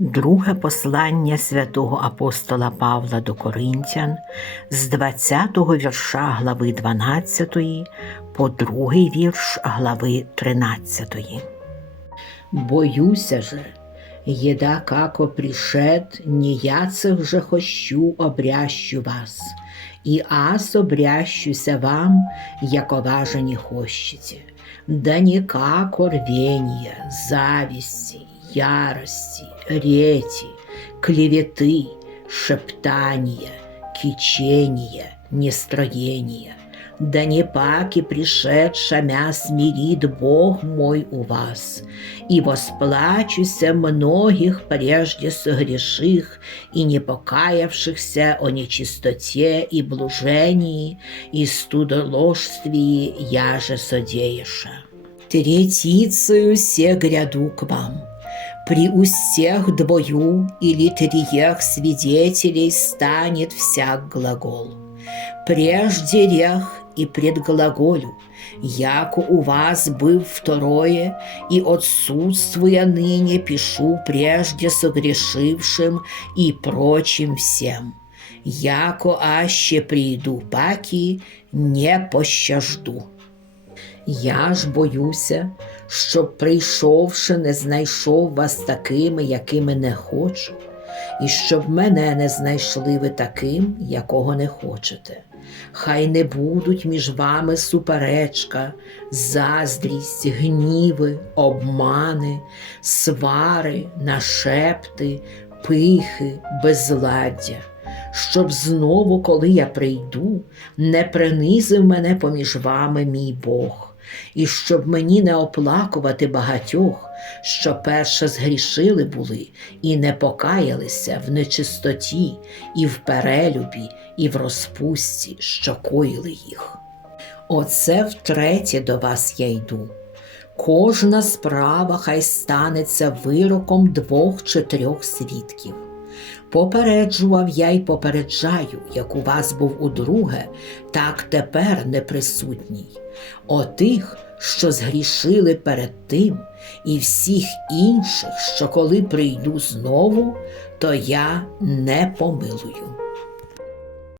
Друге послання святого апостола Павла до Коринтян з 20-го вірша глави 12 по другий вірш глави 13. Боюся же, еда како пришед, не яцех же хощу обрящу вас, и аз обрящуся вам, якова же не хощете, да никако рвения, зависти, ярости, рети, клеветы, шептания, кичения, нестроения. Да не паки пришедша мя смирит Бог мой у вас, и восплачуся многих прежде согреших и не покаявшихся о нечистоте и блужении и студоложствии я же содеяша. Третицею се гряду к вам. При усех двою или триех свидетелей станет всяк глагол. Прежде рех и предглаголю, яко у вас был второе, и отсутствуя ныне пишу прежде согрешившим и прочим всем. Яко аще приду паки, не пощажду. Я ж боюся, щоб, прийшовши, не знайшов вас такими, якими не хочу, і щоб мене не знайшли ви таким, якого не хочете. Хай не будуть між вами суперечка, заздрість, гніви, обмани, свари, нашепти, пихи, безладдя, щоб знову, коли я прийду, не принизив мене поміж вами мій Бог і щоб мені не оплакувати багатьох, що перше згрішили були і не покаялися в нечистоті, і в перелюбі, і в розпусті, що коїли їх. Оце втретє до вас я йду. Кожна справа хай станеться вироком двох чи трьох свідків. Попереджував я й попереджаю, як у вас був удруге, так тепер неприсутній. Отих, що згрішили перед тим, і всіх інших, що коли прийду знову, то я не помилую.